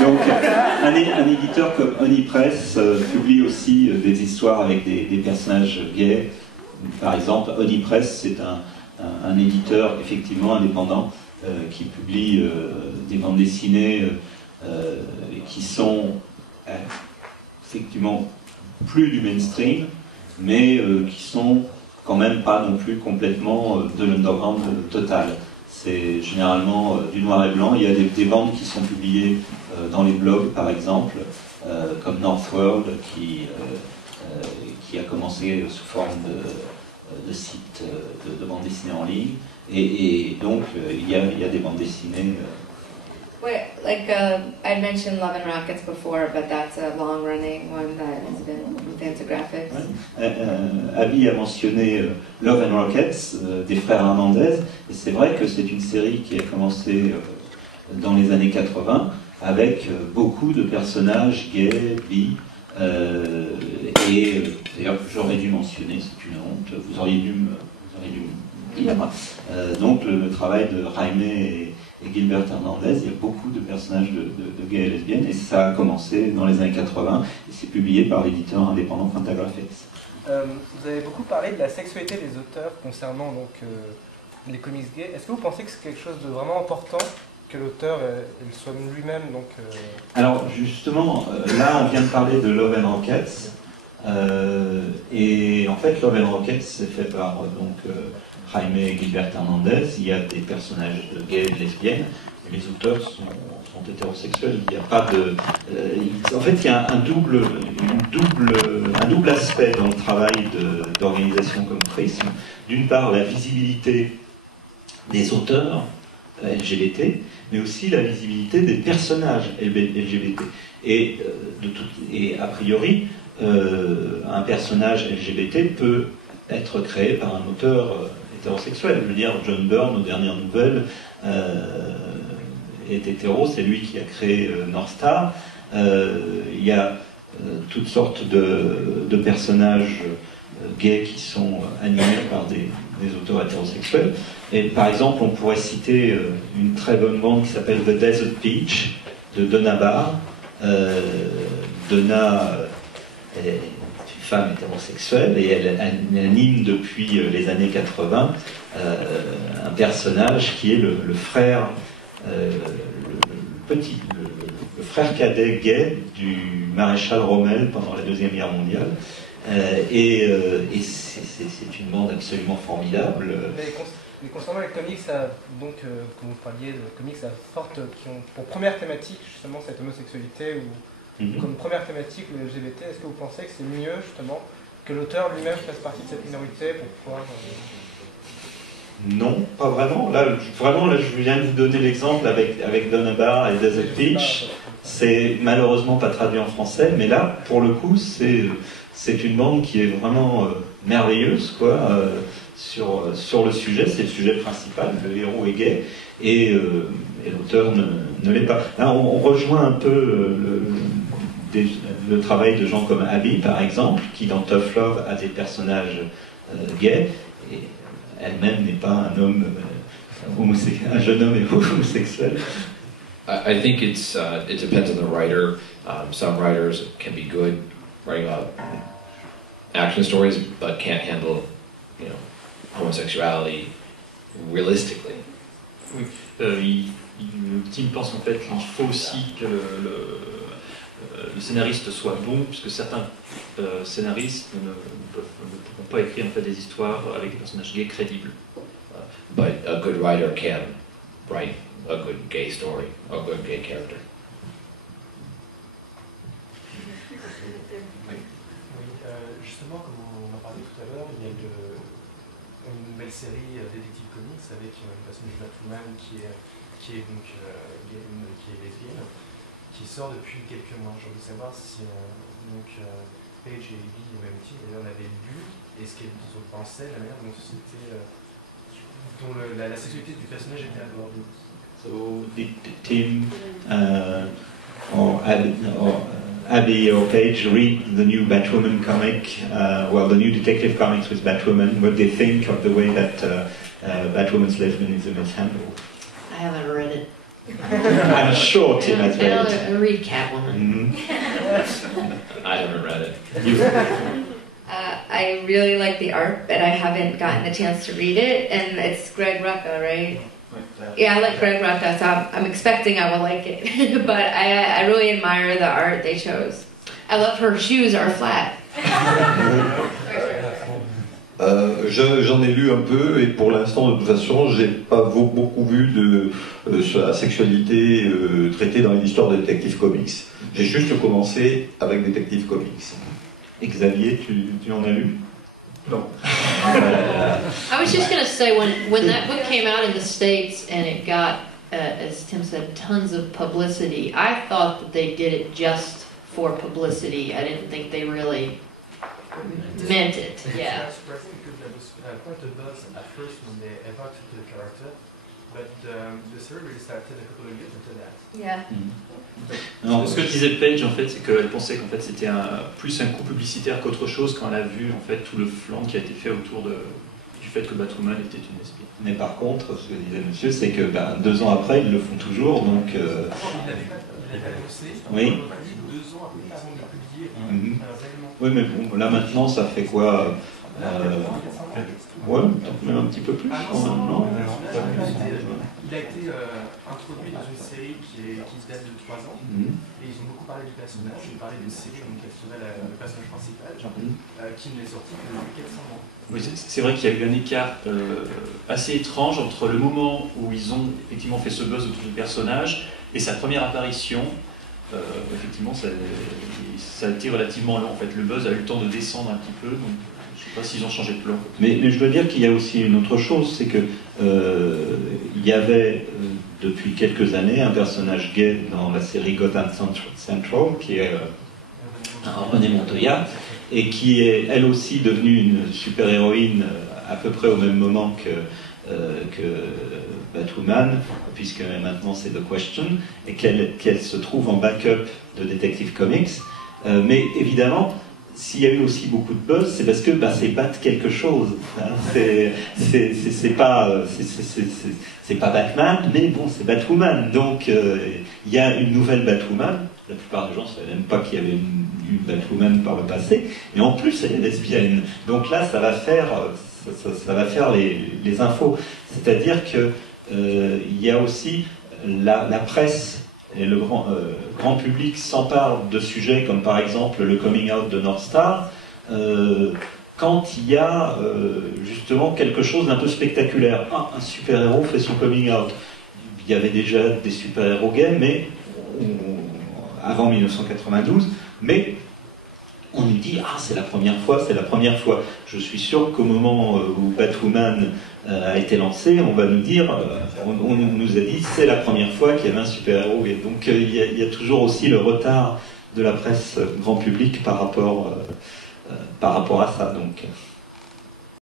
Donc, un éditeur comme Onipress publie aussi des histoires avec des personnages gays. Par exemple, Onipress, c'est un éditeur effectivement indépendant qui publie des bandes dessinées qui sont effectivement plus du mainstream, mais qui sont quand même pas non plus complètement de l'underground total. C'est généralement du noir et blanc. Il y a des bandes qui sont publiées dans les blogs, par exemple, comme Northworld, qui a commencé sous forme de site de bande dessinée en ligne. Et donc, il y a des bandes dessinées. Wait, like I mentioned Love and Rockets before, but that's a long-running one that has been with Fantagraphics. Abby a mentionné Love and Rockets des frères Hernandez, et c'est vrai que c'est une série qui a commencé dans les années 80 avec beaucoup de personnages gays, bi, et d'ailleurs j'aurais dû mentionner, c'est une honte, vous auriez dû me dire. Donc le travail de Jaime et Gilbert Hernandez, il y a beaucoup de personnages de gays et lesbiennes, et ça a commencé dans les années 80, et c'est publié par l'éditeur indépendant Fantagraphics. Vous avez beaucoup parlé de la sexualité des auteurs concernant donc, les comics gays. Est-ce que vous pensez que c'est quelque chose de vraiment important que l'auteur il soit lui-même donc Alors justement, là on vient de parler de Love and Rockets, et en fait Love and Rockets c'est fait par Jaime et Gilbert Hernandez. Il y a des personnages de gays et de lesbiennes, et les auteurs sont hétérosexuels. Il n'y a pas de... en fait, il y a un double aspect dans le travail d'organisation comme Prism. D'une part, la visibilité des auteurs LGBT, mais aussi la visibilité des personnages LGBT. Et a priori, un personnage LGBT peut être créé par un auteur hétérosexuel. Je veux dire, John Byrne, aux dernières nouvelles, est hétéro, c'est lui qui a créé North Star. Il y a toutes sortes de personnages gays qui sont animés par des auteurs hétérosexuels. Et par exemple, on pourrait citer une très bonne bande qui s'appelle The Desert Beach de Donna Barr. Donna est une femme hétérosexuelle et elle anime depuis les années 80 un personnage qui est le frère, le frère cadet gay du maréchal Rommel pendant la Deuxième Guerre mondiale. Et c'est une bande absolument formidable. Mais concernant les comics, donc, comme vous parliez de comics qui ont pour première thématique justement cette homosexualité ou comme première thématique le LGBT, est-ce que vous pensez que c'est mieux justement que l'auteur lui-même fasse partie de cette minorité pour pouvoir... Non, pas vraiment. Là, je viens de vous donner l'exemple avec Donna Barr et Desert Beach. C'est malheureusement pas traduit en français, mais là, pour le coup, c'est une bande qui est vraiment merveilleuse, quoi. Sur le sujet, c'est le sujet principal, le héros est gay, et l'auteur ne l'est pas. Là, on rejoint un peu le travail de gens comme Abby, par exemple, qui dans Tough Love a des personnages gays, et elle-même n'est pas un homme un jeune homme homosexuel. I think it depends on the writer. Some writers can be good writing about action stories, but can't handle, homosexuality realistically. Oui, Tim pense en fait qu'il faut aussi que le scénariste soit bon, puisque certains scénaristes ne pourront pas écrire en fait des histoires avec des personnages gays crédibles. But a good writer can write a good gay story, a good gay character. Justement, comme on en parlait tout à l'heure, il y a une nouvelle série Detective Comics avec une personnage de Batwoman qui est donc gay, qui est lesbienne, qui sort depuis quelques mois. J'ai envie de savoir si Paige et Libby, le même type, d'ailleurs, l'avaient lu, et ce qu'elles en pensaient, la manière dont la sexualité du personnage était abordée. So did Tim or Abby or Paige read the new Batwoman comic, the new Detective Comics with Batwoman? What they think of the way that Batwoman's lesbianism is handled? I haven't read it. I'm sure Tim has read it. I read Catwoman. I haven't read it. I really like the art, but I haven't gotten a chance to read it, and it's Greg Rucka, right? Yeah, I like Greg Rucka, so I'm expecting I will like it. But I really admire the art they chose. I love her shoes are flat. J'en ai lu un peu et pour l'instant, de toute façon, j'ai pas beaucoup vu de la sexualité traitée dans les histoires de Detective Comics. J'ai juste commencé avec Detective Comics. Et Xavier, tu en as lu? Non. I was just going to say, when that book came out in the States and it got, as Tim said, tons of publicity, I thought that they did it just for publicity. I didn't think they really meant it. Yeah. It's surprising because there was quite a buzz at first when they adopted the character, but the series really started a couple of years after that. Yeah. Non, Ce que disait Paige, en fait, c'est qu'elle pensait qu'en fait c'était plus un coup publicitaire qu'autre chose quand elle a vu en fait tout le flanc qui a été fait autour du fait que Batwoman était une espionne. mais par contre, ce que disait monsieur, c'est que 2 ans après, ils le font toujours, donc... Il l'avait annoncé, Oui. on a dit 2 ans avant de le publier, Mhm. réellement. Oui, mais bon, là maintenant, ça fait quoi ouais, peut-être même un petit peu plus, quand même, non? Il a été introduit dans une série qui date de 3 ans, Mhm. et ils ont beaucoup parlé du personnage, ils ont parlé d'une série donc, qui serait le personnage principal, qui n'est sorti que depuis 400 ans. Oui, c'est vrai qu'il y a eu un écart assez étrange entre le moment où ils ont effectivement fait ce buzz autour du personnage et sa première apparition. Effectivement, ça a été relativement long. En fait, le buzz a eu le temps de descendre un petit peu. Donc, je ne sais pas s'ils ont changé de plan. Mais je dois dire qu'il y a aussi une autre chose, c'est que il y avait depuis quelques années un personnage gay dans la série Gotham Central, qui est Renée Montoya, et qui est elle aussi devenue une super-héroïne à peu près au même moment que Batwoman, puisque maintenant c'est The Question, et qu'elle se trouve en backup de Detective Comics. Mais évidemment, s'il y a eu aussi beaucoup de buzz, c'est parce que c'est Bat quelque chose. Hein. C'est pas Batman, mais bon, c'est Batwoman. Donc il y a une nouvelle Batwoman. La plupart des gens ne savaient même pas qu'il y avait une Batwoman par le passé. Et en plus, elle est lesbienne. Donc là, ça va faire les infos. C'est-à-dire que il y a aussi la presse et le grand public s'empare de sujets comme par exemple le coming out de North Star quand il y a justement quelque chose d'un peu spectaculaire. Un super-héros fait son coming out. Il y avait déjà des super-héros gays, mais avant 1992, mais on nous dit « Ah, c'est la première fois, c'est la première fois ». Je suis sûr qu'au moment où Batwoman a été lancé, on va nous dire, on nous a dit c'est la première fois qu'il y avait un super-héros. Et donc il y a toujours aussi le retard de la presse grand public par rapport à ça. Donc.